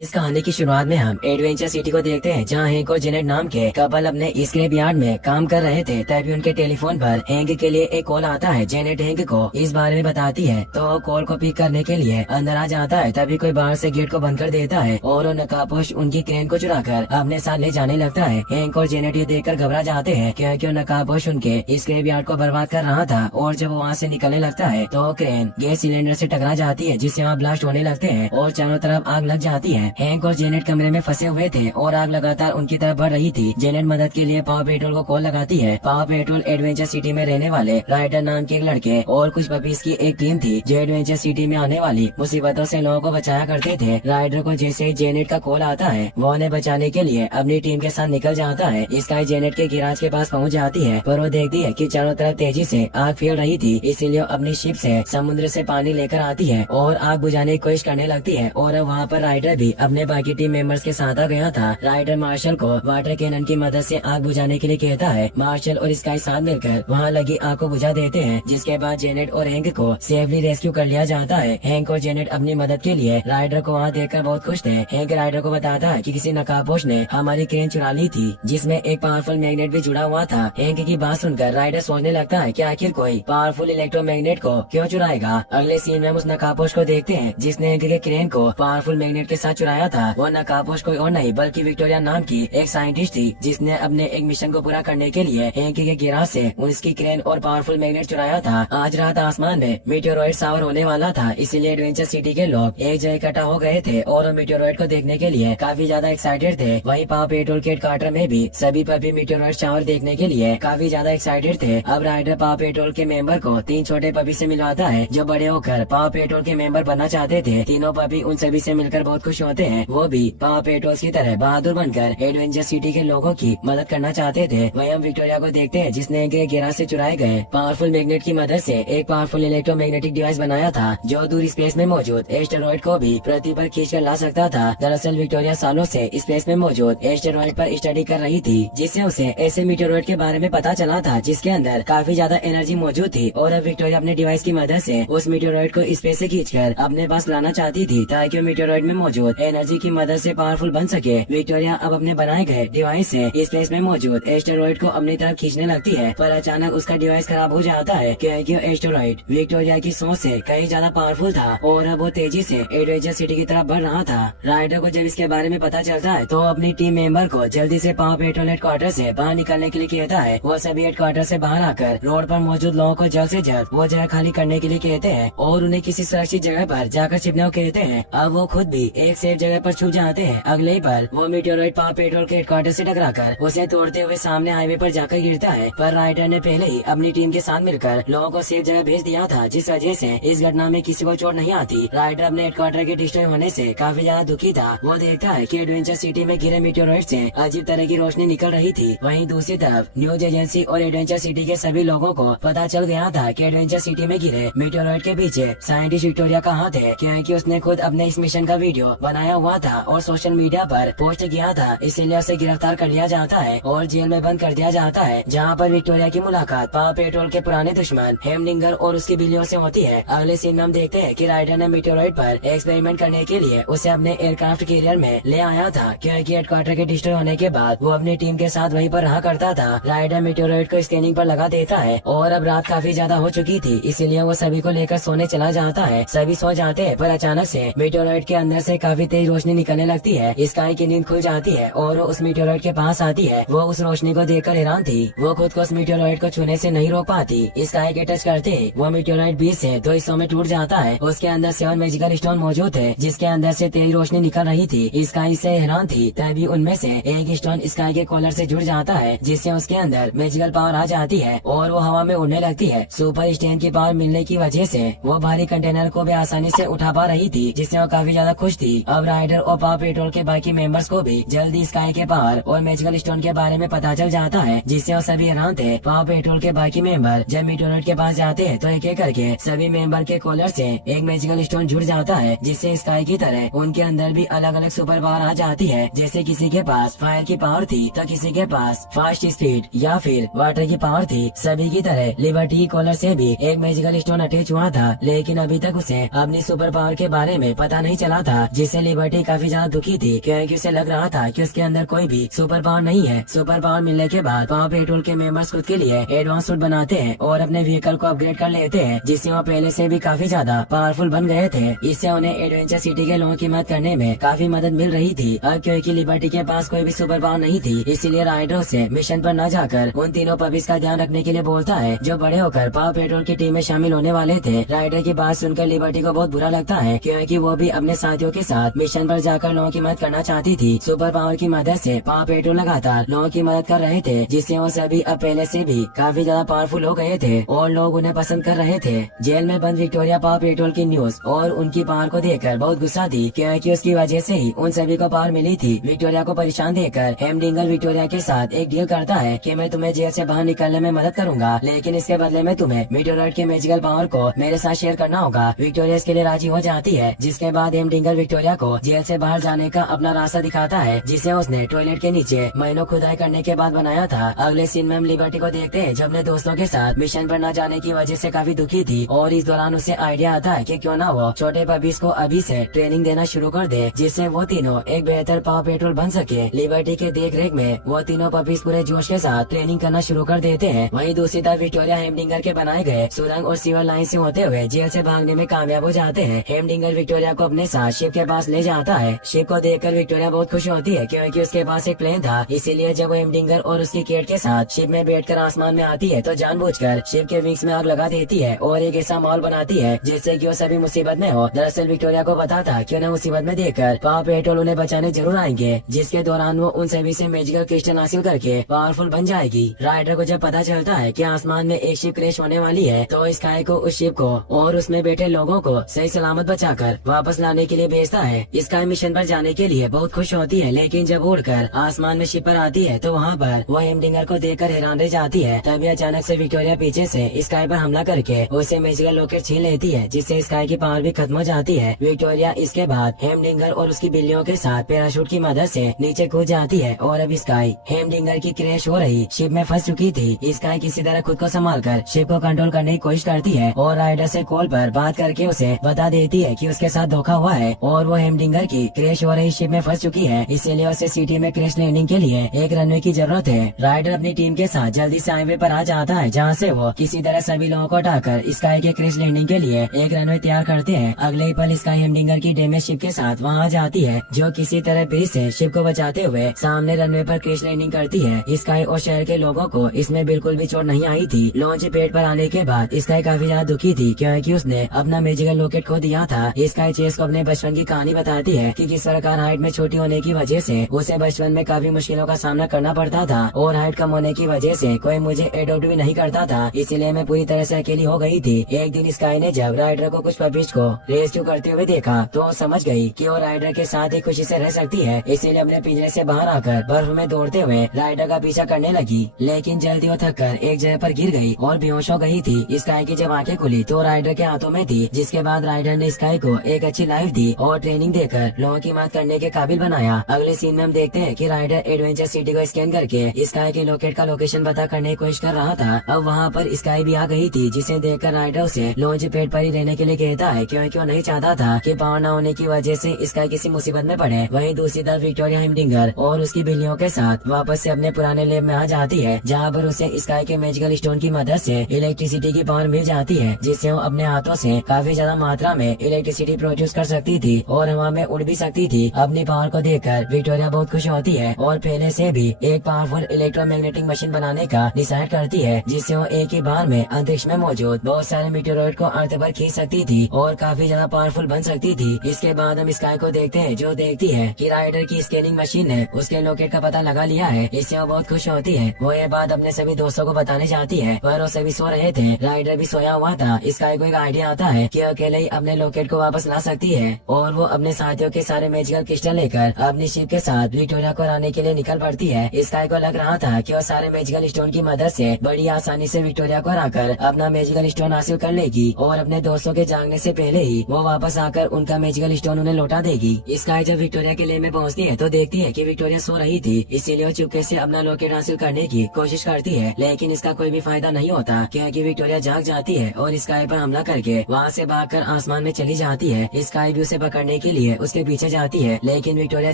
इस कहानी की शुरुआत में हम एडवेंचर सिटी को देखते हैं, जहाँ हैंक और जेनेट नाम के कपल अपने स्क्रैप यार्ड में काम कर रहे थे। तभी उनके टेलीफोन पर हैंक के लिए एक कॉल आता है। जेनेट हैंक को इस बारे में बताती है तो कॉल को पिक करने के लिए अंदर आ जाता है। तभी कोई बाहर से गेट को बंद कर देता है और वो नकाबपोश उनकी क्रेन को चुराकर अपने साथ ले जाने लगता है। हैंक और जेनेट ये देखकर घबरा जाते हैं क्योंकि वो नकाबपोश उनके स्क्रैप यार्ड को बर्बाद कर रहा था। और जब वो वहाँ से निकलने लगता है तो क्रेन गैस सिलेंडर से टकरा जाती है, जिससे वहाँ ब्लास्ट होने लगते हैं और चारों तरफ आग लग जाती है। हैंक और जेनेट कमरे में फंसे हुए थे और आग लगातार उनकी तरफ बढ़ रही थी। जेनेट मदद के लिए पावर पेट्रोल को कॉल लगाती है। पावर पेट्रोल एडवेंचर सिटी में रहने वाले राइडर नाम के एक लड़के और कुछ पपीज की एक टीम थी जो एडवेंचर सिटी में आने वाली मुसीबतों से लोगों को बचाया करते थे। राइडर को जैसे ही जेनेट का कॉल आता है वो उन्हें बचाने के लिए अपनी टीम के साथ निकल जाता है। स्काई जेनेट के गिराज के पास पहुंच जाती है, पर वो देखती है कि चारों तरफ तेजी से आग फैल रही थी। इसीलिए अपनी शिप से समुद्र से पानी लेकर आती है और आग बुझाने की कोशिश करने लगती है। और वहाँ पर राइडर भी अपने बाकी टीम मेंबर्स के साथ आ गया था। राइडर मार्शल को वाटर कैनन की मदद से आग बुझाने के लिए कहता है। मार्शल और स्काई साथ मिलकर वहाँ लगी आग को बुझा देते हैं, जिसके बाद जेनेट और हैंक को सेफली रेस्क्यू कर लिया जाता है। हैंक और जेनेट अपनी मदद के लिए राइडर को वहाँ देखकर बहुत खुश थे। हैंक राइडर को बताता है कि किसी नकाबपोश ने हमारी क्रेन चुरा ली थी, जिसमें एक पावरफुल मैग्नेट भी जुड़ा हुआ था। हैंक की बात सुनकर राइडर सोचने लगता है कि आखिर कोई पावरफुल इलेक्ट्रोमैग्नेट को क्यों चुराएगा। अगले सीन में हम उस नकाबपोश को देखते हैं जिसने हैंक के क्रेन को पावरफुल मैग्नेट के साथ चुराया था। वो नकाबपोश कोई और नहीं बल्कि विक्टोरिया नाम की एक साइंटिस्ट थी, जिसने अपने एक मिशन को पूरा करने के लिए हैंक के गिराज से उसकी क्रेन और पावरफुल मैग्नेट चुराया था। आज रात आसमान में मीटेओरॉइड शावर होने वाला था, इसीलिए एडवेंचर सिटी के लोग एक जगह इकट्ठा हो गए थे और मीटेओरॉइड को देखने के लिए काफी ज्यादा एक्साइटेड थे। वहीं पावर पेट्रोल के क्वार्टर में भी सभी पपी मीटेओरॉइड शावर देखने के लिए काफी ज्यादा एक्साइटेड थे। अब राइडर पावर पेट्रोल के मेंबर को 3 छोटे पपी से मिलवाता है जो बड़े होकर पावर पेट्रोल के मेंबर बनना चाहते थे। तीनों पपी उन सभी से मिलकर बहुत खुश होते हैं। वो भी पावर पेट्रोल की तरह बहादुर बनकर एडवेंचर सिटी के लोगों की मदद करना चाहते थे। वहीं हम विक्टोरिया को देखते हैं जिसने गिराज से चुराए गए पावरफुल मैग्नेट की मदद से एक पावरफुल इलेक्ट्रोमैग्नेटिक डिवाइस बनाया था जो दूर स्पेस में मौजूद एस्टेरॉइड को भी पृथ्वी पर खींच कर ला सकता था। दरअसल विक्टोरिया सालों से स्पेस में मौजूद एस्टेरॉइड पर स्टडी कर रही थी, जिससे उसे ऐसे मीटेओरॉइड के बारे में पता चला था जिसके अंदर काफी ज्यादा एनर्जी मौजूद थी। और अब विक्टोरिया अपने डिवाइस की मदद से उस मीटेओरॉइड को स्पेस से खींचकर अपने पास लाना चाहती थी ताकि मीटेओरॉइड में मौजूद एनर्जी की मदद से पावरफुल बन सके। विक्टोरिया अब अपने बनाए गए डिवाइस से स्पेस में मौजूद एस्टेरॉइड को अपनी तरफ खींचने लगती है, पर अचानक उसका डिवाइस खराब हो जाता है क्योंकि एस्टेरॉइड विक्टोरिया की सोच से कहीं ज्यादा पावरफुल था और अब वो तेजी से एडवेंचर सिटी की तरफ बढ़ रहा था। राइडर को जब इसके बारे में पता चलता है तो अपनी टीम मेंबर को जल्दी से पावर पेट्रोल हेडक्वार्टर से बाहर निकलने के लिए कहता है। वो सभी हेडक्वार्टर से बाहर आकर रोड पर मौजूद लोगों को जल्द से जल्द वो जगह खाली करने के लिए कहते हैं और उन्हें किसी सुरक्षित जगह पर जाकर छिपने को कहते हैं। अब वो खुद भी एक सेफ जगह पर छुप जाते हैं। अगले ही पल वो मीटेओरॉइड पावर पेट्रोल के हेडक्वार्टर से टकराकर उसे तोड़ते हुए सामने हाईवे पर जाकर गिरता है, पर राइडर ने पहले ही अपनी टीम के साथ मिलकर लोगों को सेफ जगह भेज दिया था, जिस वजह से इस घटना में किसी को चोट नहीं आती। राइडर अपने हेडक्वार्टर के डिस्ट्रॉय होने से काफी ज्यादा दुखी था। वो देखता है कि एडवेंचर सिटी में गिरे मीटेओरॉइड से अजीब तरह की रोशनी निकल रही थी। वहीं दूसरी तरफ न्यूज एजेंसी और एडवेंचर सिटी के सभी लोगों को पता चल गया था कि एडवेंचर सिटी में गिरे मीटेओरॉइड के पीछे साइंटिस्ट विक्टोरिया का हाथ है, क्योंकि उसने खुद अपने इस मिशन का वीडियो बनाया हुआ था और सोशल मीडिया पर पोस्ट किया था। इसीलिए उसे गिरफ्तार कर लिया जाता है और जेल में बंद कर दिया जाता है, जहाँ पर विक्टोरिया की मुलाकात पावर पेट्रोल के पुराने दुश्मन हेमलिंगर और उसकी बिल्लियों से होती है। अगले सीन में हम देखते हैं कि राइडर ने मीटेओरॉइड पर एक्सपेरिमेंट करने के लिए उसे अपने एयरक्राफ्ट कैरियर में ले आया था, क्योंकि हेडक्वार्टर के डिस्ट्रॉय होने के बाद वो अपनी टीम के साथ वहीं पर रहा करता था। राइडर मीटेओरॉइड को स्कैनिंग पर लगा देता है और अब रात काफी ज्यादा हो चुकी थी, इसीलिए वो सभी को लेकर सोने चला जाता है। सभी सो जाते हैं, पर अचानक से मीटेओरॉइड के अंदर से काफी तेज रोशनी निकलने लगती है। स्काई की नींद खुल जाती है और वो उस मीटेओरॉइड के पास आती है। वो उस रोशनी को देखकर हैरान थी। वो खुद को उस मीटेओरॉइड को छूने से नहीं रोक पाती। स्काई के टच करते ही वो मीटेओरॉइड बीच से 2 हिस्सों में टूट जाता है। उसके अंदर 7 मैजिकल स्टोन मौजूद है, जिसके अंदर से तेज रोशनी निकल रही थी। स्काई से हैरान थी, तभी उनमें से एक स्टोन स्काई के कॉलर से जुड़ जाता है, जिससे उसके अंदर मैजिकल पावर आ जाती है और वो हवा में उड़ने लगती है। सुपर स्ट्रेंथ की पावर मिलने की वजह से वो भारी कंटेनर को भी आसानी से उठा पा रही थी, जिससे वो काफी ज्यादा खुश थी। अब राइडर और पावर पेट्रोल के बाकी मेंबर्स को भी जल्दी स्काई के पावर और मैजिकल स्टोन के बारे में पता चल जाता है, जिससे वो सभी हैरान थे। पावर पेट्रोल के बाकी मेंबर जब मीटेओरॉइड के पास जाते हैं तो एक एक करके सभी मेंबर के कॉलर से एक मैजिकल स्टोन जुड़ जाता है, जिससे स्काई की तरह उनके अंदर भी अलग अलग सुपर पावर आ जाती है। जैसे किसी के पास फायर की पावर थी तो किसी के पास फास्ट स्पीड या फिर वाटर की पावर थी। सभी की तरह लिबर्टी कॉलर से भी एक मैजिकल स्टोन अटैच हुआ था, लेकिन अभी तक उसे अपनी सुपर पावर के बारे में पता नहीं चला था, जिससे लिबर्टी काफी ज्यादा दुखी थी, क्योंकि उसे लग रहा था कि उसके अंदर कोई भी सुपर पावर नहीं है। सुपर पावर मिलने के बाद पाव पेट्रोल के मेंबर्स खुद के लिए एडवांस सूट बनाते हैं और अपने व्हीकल को अपग्रेड कर लेते हैं, जिससे वो पहले से भी काफी ज्यादा पावरफुल बन गए थे। इससे उन्हें एडवेंचर सिटी के लोगों की मदद करने में काफी मदद मिल रही थी। अब क्योंकि लिबर्टी के पास कोई भी सुपर पावर नहीं थी, इसीलिए राइडर उसे मिशन पर न जाकर उन तीनों पपीज का ध्यान रखने के लिए बोलता है, जो बड़े होकर पाव पेट्रोल की टीम में शामिल होने वाले थे। राइडर की बात सुनकर लिबर्टी को बहुत बुरा लगता है, क्योंकि वो भी अपने साथियों के साथ मिशन पर जाकर लोगों की मदद करना चाहती थी। सुपर पावर की मदद से पाव पेट्रोल लगातार लोगों की मदद कर रहे थे, जिससे वो सभी अब पहले से भी काफी ज्यादा पावरफुल हो गए थे और लोग उन्हें पसंद कर रहे थे। जेल में बंद विक्टोरिया पाव पेट्रोल की न्यूज और उनकी पावर को देखकर बहुत गुस्सा थी, क्योंकि उसकी वजह से ही उन सभी को पावर मिली थी। विक्टोरिया को परेशान देखकर हेमडिंगर विक्टोरिया के साथ एक डील करता है कि मैं तुम्हें जेल से बाहर निकलने में मदद करूंगा, लेकिन इसके बदले में तुम्हें मीटेओराइट के मैजिकल पावर को मेरे साथ शेयर करना होगा। विक्टोरिया इसके लिए राजी हो जाती है, जिसके बाद हेमडिंगर विक्टोरिया को जेल से बाहर जाने का अपना रास्ता दिखाता है, जिसे उसने टॉयलेट के नीचे महीनों खुदाई करने के बाद बनाया था। अगले सीन में हम लिबर्टी को देखते हैं, जो अपने दोस्तों के साथ मिशन पर न जाने की वजह से काफी दुखी थी, और इस दौरान उसे आइडिया आता है कि क्यों ना वो छोटे पपीज को अभी से ट्रेनिंग देना शुरू कर दे, जिससे वो तीनों एक बेहतर पाव पेट्रोल बन सके। लिबर्टी के देख रेख में वो तीनों पपीज पूरे जोश के साथ ट्रेनिंग करना शुरू कर देते हैं। वहीं दूसरी तरफ विक्टोरिया हेमडिंगर के बनाए गए सुरंग और सीवर लाइन से होते हुए जेल से भागने में कामयाब हो जाते हैं। हेमडिंगर विक्टोरिया को अपने साथ शिप के पास ले जाता है। शिप को देखकर विक्टोरिया बहुत खुश होती है, क्योंकि उसके पास एक प्लेन था। इसीलिए जब वो हेमडिंगर और उसकी केट के साथ शिप में बैठकर आसमान में आती है, तो जानबूझकर शिप के विंग्स में आग लगा देती है और एक ऐसा माहौल बनाती है जिससे कि वो सभी मुसीबत में हो। दरअसल विक्टोरिया को पता था कि उन्हें मुसीबत में देखकर पाव पेट्रोल उन्हें बचाने जरूर आएंगे, जिसके दौरान वो उन सभी से मैजिकल क्रिस्टल हासिल करके पावरफुल बन जाएगी। राइडर को जब पता चलता है कि आसमान में एक शिप क्रैश होने वाली है, तो स्काई को उस शिप को और उसमें बैठे लोगों को सही सलामत बचाकर वापस लाने के लिए भेजता है। स्काई मिशन पर जाने के लिए बहुत खुश होती है, लेकिन जब उड़कर आसमान में शिप पर आती है, तो वहाँ पर वो हेमडिंगर को देखकर हैरान रह जाती है। तभी अचानक से विक्टोरिया पीछे से स्काई पर हमला करके उसे मैजिकल लॉकेट छीन लेती है, जिससे स्काई की पावर भी खत्म हो जाती है। विक्टोरिया इसके बाद हेमडिंगर और उसकी बिल्लियों के साथ पैराशूट की मदद से नीचे कूद जाती है, और अब स्काई हेमडिंगर की क्रैश हो रही शिप में फंस चुकी थी। स्काई किसी तरह खुद को संभाल कर शिप को कंट्रोल करने की कोशिश करती है और राइडर से कॉल पर बात करके उसे बता देती है कि उसके साथ धोखा हुआ है और वो हेमडिंगर की क्रैश हो रही शिप में फंस चुकी है। इसीलिए उसे सिटी में क्रैश लैंडिंग के लिए एक रनवे की जरूरत है। राइडर अपनी टीम के साथ जल्दी से हाईवे पर आ जाता है, जहाँ से वो किसी तरह सभी लोगों को हटाकर स्काई के क्रैश लैंडिंग के लिए एक रनवे तैयार करते हैं। अगले ही पल स्काई हेमडिंगर की डैमेज शिप के साथ वहाँ जाती है, जो किसी तरह ब्रिज से शिप को बचाते हुए सामने रनवे पर क्रैश लैंडिंग करती है। स्काई और शहर के लोगों को इसमें बिल्कुल भी चोट नहीं आई थी। लॉन्च पेड़ पर आने के बाद स्काई काफी ज्यादा दुखी थी, क्योंकि उसने अपना मैजिकल लॉकेट खो दिया था। स्काई चेस को अपने बचपन की कहानी बताती है कि किस प्रकार हाइट में छोटी होने की वजह से उसे बचपन में काफी मुश्किलों का सामना करना पड़ता था, और हाइट कम होने की वजह से कोई मुझे एडॉप्ट भी नहीं करता था, इसीलिए मैं पूरी तरह से अकेली हो गई थी। एक दिन स्काई ने जब राइडर को कुछ पपीज को रेस्क्यू करते हुए देखा, तो समझ गई कि वो राइडर के साथ ही खुशी से रह सकती है। इसीलिए अपने पिंजरे से बाहर आकर बर्फ में दौड़ते हुए राइडर का पीछा करने लगी, लेकिन जल्दी वो थक कर एक जगह पर गिर गई और बेहोश हो गई थी। स्काई की जब आंखें खुली तो राइडर के हाथों में थी, जिसके बाद राइडर ने स्काई को एक अच्छी लाइफ दी और ट्रेनिंग देकर लोगों की मदद करने के काबिल बनाया। अगले सीन में हम देखते हैं कि राइडर एडवेंचर सिटी को स्कैन करके स्काई के लोकेट का लोकेशन पता करने की कोशिश कर रहा था। अब वहाँ पर स्काई भी आ गई थी, जिसे देखकर राइडर उसे लॉन्च पैड पर ही रहने के लिए कहता है, क्योंकि वो नहीं चाहता था कि पावर न होने की वजह से स्काई किसी मुसीबत में पड़े। वहीं दूसरी तरफ विक्टोरिया हेमडिंगर और उसकी बिल्लियों के साथ वापस से अपने पुराने लैब में आ जाती है, जहाँ पर उसे स्काई के मैजिकल स्टोन की मदद से इलेक्ट्रिसिटी की पावर मिल जाती है, जिससे वो अपने हाथों से काफी ज्यादा मात्रा में इलेक्ट्रिसिटी प्रोड्यूस कर सकती थी और हवा में उड़ भी सकती थी। अपनी पावर को देखकर विक्टोरिया बहुत खुश होती है और पहले से भी एक पावरफुल इलेक्ट्रोमैग्नेटिक मशीन बनाने का डिसाइड करती है, जिससे वो एक ही बार में अंतरिक्ष में मौजूद बहुत सारे मीटेओराइट को अर्थ पर खींच सकती थी और काफी ज्यादा पावरफुल बन सकती थी। इसके बाद हम स्काई को देखते हैं, जो देखती है कि राइडर की स्कैनिंग मशीन ने उसके लोकेट का पता लगा लिया है। इससे वो बहुत खुश होती है। वो ये बात अपने सभी दोस्तों को बताने जाती है, पर वो सभी सो रहे थे। राइडर भी सोया हुआ था। स्काई को एक आइडिया आता है कि अकेले ही अपने लोकेट को वापस ला सकती है, और वो अपने साथियों के सारे मैजिकल क्रिस्टल लेकर अपनी शिप के साथ विक्टोरिया को हराने के लिए निकल पड़ती है। स्काई को लग रहा था कि वो सारे मैजिकल स्टोन की मदद से बड़ी आसानी से विक्टोरिया को हराकर अपना मैजिकल स्टोन हासिल कर लेगी, और अपने दोस्तों के जागने से पहले ही वो वापस आकर उनका मैजिकल स्टोन उन्हें लौटा देगी। स्काई जब विक्टोरिया के लिए में पहुँचती है, तो देखती है कि विक्टोरिया सो रही थी, इसीलिए वो चुपके से अपना लोकेट हासिल करने की कोशिश करती है, लेकिन इसका कोई भी फायदा नहीं होता, क्योंकि विक्टोरिया जाग जाती है और स्काई पर हमला करके वहाँ से भागकर आसमान में चली जाती है। स्काई भी उसे पकड़ने के लिए उसके पीछे जाती है, लेकिन विक्टोरिया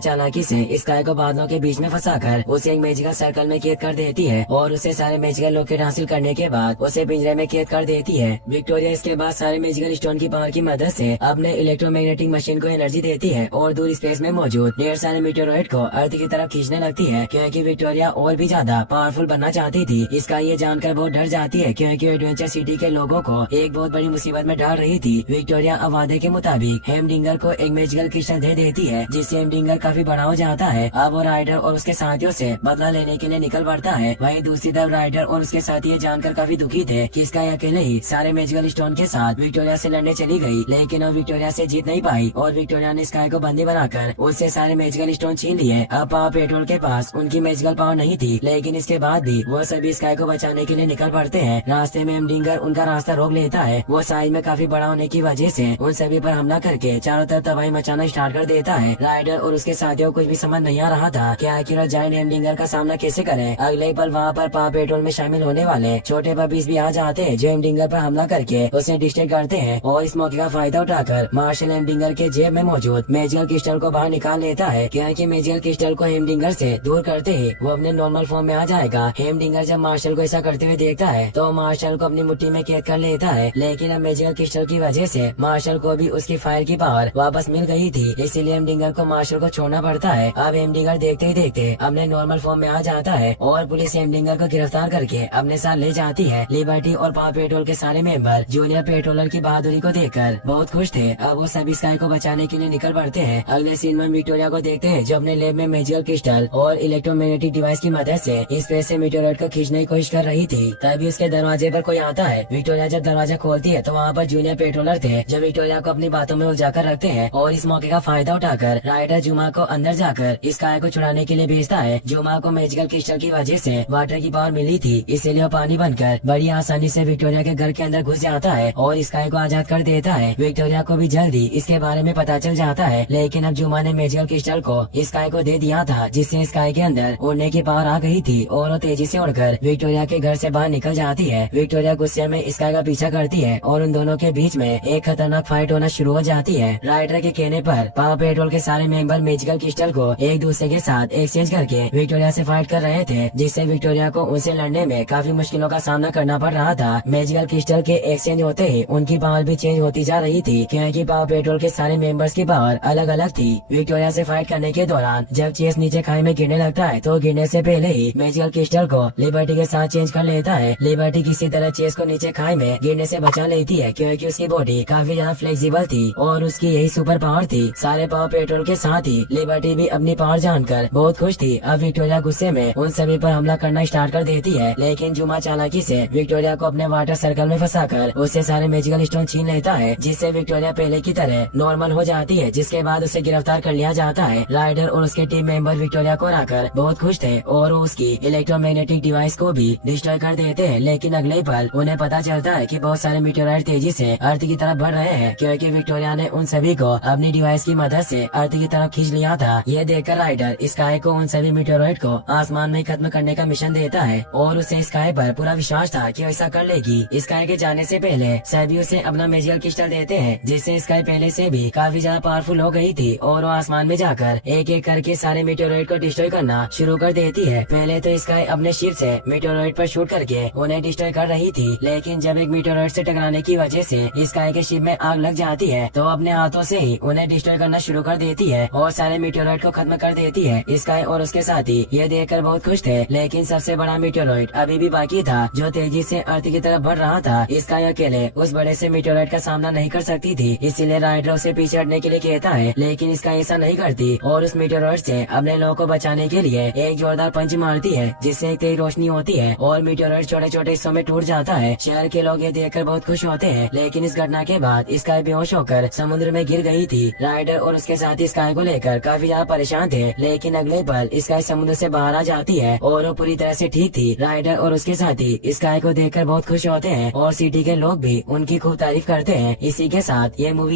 चालाकी से स्काई को बादलों के बीच में फंसाकर उसे एक मैजिकल सर्कल में कैद कर देती है और उसे सारे मैजिकल लॉकेट हासिल करने के बाद उसे पिंजरे में कैद कर देती है। विक्टोरिया इसके बाद सारे मैजिकल स्टोन की पावर की मदद से अपने इलेक्ट्रोमैग्नेटिक मशीन को एनर्जी देती है और दूर स्पेस में मौजूद ढेर सारे मीटेरोइड को अर्थ की तरफ खींचने लगती है, क्योंकि विक्टोरिया और भी ज्यादा पावरफुल बनना चाहती थी। इसका ये जानकर बहुत डर जाती है, क्योंकि एडवेंचर सिटी के लोगों को एक बहुत बड़ी मुसीबत में डाल रही थी। विक्टोरिया अब वादे के मुताबिक हेमडिंगर को एक मैजिकल क्रिस्टल दे देती है, जिससे हेमडिंगर काफी बड़ा हो जाता है। अब वो राइडर और उसके साथियों से बदला लेने के लिए निकल पड़ता है। वहीं दूसरी तरफ राइडर और उसके साथी ये जानकर काफी दुखी थे कि स्काई अकेले ही सारे मैजिकल स्टोन के साथ विक्टोरिया से लड़ने चली गई, लेकिन वो विक्टोरिया से जीत नहीं पाई और विक्टोरिया ने स्काई को बंदी बनाकर उससे सारे मैजिकल स्टोन छीन लिए। अब पावर पेट्रोल के पास उनकी मैजिकल पावर नहीं थी, लेकिन इसके बाद भी वो सभी स्काई को बचाने के लिए निकल पड़ते हैं। रास्ते में हेमडिंगर उनका रास्ता रोक लेता है। वो साइज में काफी बड़ा होने की वजह से उन सभी पर हमला करके चारों तरफ तबाही मचाना स्टार्ट कर देता है। राइडर और उसके साथियों को कुछ भी समझ नहीं आ रहा था कि आखिर जायंट हेमडिंगर का सामना कैसे करें। अगले पल वहाँ पर पावर पेट्रोल में शामिल होने वाले छोटे बबीज भी आ जाते हैं, जो हेमडिंगर पर हमला करके उसे डिस्ट्रैक्ट करते हैं और इस मौके का फायदा उठाकर मार्शल हेमडिंगर के जेब में मौजूद मैजिकल क्रिस्टल को बाहर निकाल लेता है, क्योंकि मैजिकल क्रिस्टल को हेमडिंगर से दूर करते ही वो अपने नॉर्मल फॉर्म में आ जाएगा। हेमडिंगर जब मार्शल को ऐसा करते हुए देखता है तो मार्शल को अपनी मुट्ठी में कैद कर लेता है, लेकिन अब मैजिकल क्रिस्टल की वजह से मार्शल को भी उसकी फायर की पावर वापस मिल गई थी, इसीलिए हेमडिंगर को मार्शल को छोड़ना पड़ता है। अब हेमडिंगर देखते ही देखते अपने नॉर्मल फॉर्म में आ जाता है और पुलिस हेमडिंगर को गिरफ्तार करके अपने साथ ले जाती है। लिबर्टी और पावर पेट्रोल के सारे मेंबर जूनियर पेट्रोलर की बहादुरी को देखकर बहुत खुश थे। अब वो सभी स्काई को बचाने के लिए निकल पड़ते हैं। अगले सीन में विक्टोरिया को देखते हैं, जो अपने लैब में मैजिकल क्रिस्टल और इलेक्ट्रोमैग्नेटिक डिवाइस की मदद से स्पेस से मीटेरोइड को खींचने की कोशिश कर रही थी। तभी उसके दरवाजे पर कोई आता है। विक्टोरिया जब दरवाजा खोलती है तो वहाँ पर जूनियर पेट्रोलर थे, जो विक्टोरिया को अपनी बातों में उलझा कर रखते हैं और इस मौके का फायदा उठाकर राइडर जुमा को अंदर जाकर स्काई को छुड़ाने के लिए भेजता है। जुमा को मैजिकल क्रिस्टल की वजह से वाटर की पावर मिली थी, इसीलिए वो पानी बनकर बड़ी आसानी से विक्टोरिया के घर के अंदर घुस जाता है और स्काई को आजाद कर देता है। विक्टोरिया को भी जल्दी इसके बारे में पता चल जाता है, लेकिन अब जुमा ने मैजिकल क्रिस्टल को स्काई को दे दिया था, जिससे स्काई के अंदर उड़ने की पावर आ गई थी और वो तेजी से उड़कर विक्टोरिया के घर से बाहर निकल जाती है। विक्टोरिया गुस्से में स्काई का पीछा करती है और उन दोनों के बीच में एक खतरनाक फाइट होना शुरू हो जाती है। राइडर के कहने पर पावर पेट्रोल के सारे मेंबर मैजिकल क्रिस्टल को एक दूसरे के साथ एक्सचेंज करके विक्टोरिया से फाइट कर रहे थे, जिससे विक्टोरिया को उनसे लड़ने में काफी मुश्किलों का सामना करना पड़ रहा था। मैजिकल क्रिस्टल के एक्सचेंज होते ही उनकी पावर भी चेंज होती जा रही थी, क्योंकि पावर पेट्रोल के सारे मेंबर्स की पावर अलग अलग थी। विक्टोरिया से फाइट करने के दौरान जब चेस नीचे खाई में गिरने लगता है तो गिरने से पहले ही मैजिकल क्रिस्टल को लिबर्टी के साथ चेंज कर लेता है। लिबर्टी किसी तरह चेस को नीचे खाई में गिरने से बचा लेती है, क्योंकि उसकी बॉडी काफी ज्यादा फ्लेक्सिबल थी और उसकी यही सुपर पावर थी। सारे पावर पेट्रोल के साथ ही लिबर्टी भी अपनी पावर जानकर बहुत खुश थी। अब विक्टोरिया गुस्से में उन सभी पर हमला करना स्टार्ट कर देती है, लेकिन जुमा चालाकी से विक्टोरिया को अपने वाटर सर्कल में फंसाकर उससे सारे मैजिकल स्टोन छीन लेता है, जिससे विक्टोरिया पहले की तरह नॉर्मल हो जाती है। जिसके बाद उसे गिरफ्तार कर लिया जाता है। राइडर और उसके टीम मेंबर विक्टोरिया को हराकर बहुत खुश थे और उसकी इलेक्ट्रोमैग्नेटिक डिवाइस को भी डिस्ट्रॉय कर देते हैं, लेकिन अगले पल उन्हें पता चलता है कि बहुत सारे मीटेरोइड तेजी से अर्थ की तरफ बढ़ रहे हैं, क्योंकि विक्टोरिया ने उन सभी को अपनी डिवाइस की मदद से अर्थ की तरफ खींच लिया था। यह देखकर राइडर स्काई को उन सभी मीटेरोइड को आसमान में खत्म करने का मिशन देता है और उसे स्काई पर पूरा विश्वास था कि ऐसा कर लेगी। स्काई के जाने से पहले सभी उसे अपना मैजिकल क्रिस्टल देते हैं, जिससे स्काई पहले से भी काफी ज्यादा पावरफुल हो गई थी और वो आसमान में जाकर एक एक करके सारे मीटेरोइड को डिस्ट्रॉय करना शुरू कर देती है। पहले तो स्काई अपने शिप से मीटेरोइड पर शूट करके उन्हें डिस्ट्रॉय कर रही थी, लेकिन जब एक मीटेरोइड से टकराने की वजह से स्काई के शिप में आग लग जाती है तो अपने हाथों से ही उन्हें डिस्ट्रॉय करना शुरू कर देती है और सारे मीटेरोइड को खत्म कर देती है। स्काई और उसके साथी ये देखकर बहुत खुश थे, लेकिन सबसे बड़ा मीटेरोइड अभी भी बाकी था, जो तेजी से अर्थ की तरफ बढ़ रहा था। स्काई अकेले उस बड़े से मीटेरोइड का सामना नहीं कर सकती थी, इसीलिए राइडर उसे पीछे हटने के लिए कहता है, लेकिन स्काई ऐसा नहीं करती और उस मीटेरोइड से अपने लोगों को बचाने के लिए एक जोरदार पंच मारती है, जिससे एक तेज रोशनी होती है और मीटेरोइड छोटे छोटे हिस्सों में टूट जाता है। शहर के लोग ये देखकर बहुत खुश होते हैं, लेकिन इस घटना के बाद स्काई बेहोश होकर समुद्र में गिर गई थी। राइडर और उसके साथी स्काई को लेकर काफी ज्यादा परेशान थे, लेकिन अगले पल स्काई समुद्र से बाहर आ जाती है और वो पूरी तरह से ठीक थी। राइडर और उसके साथी स्काई को देखकर बहुत खुश होते हैं और सिटी के लोग भी उनकी खूब तारीफ करते हैं। इसी के साथ ये मूवी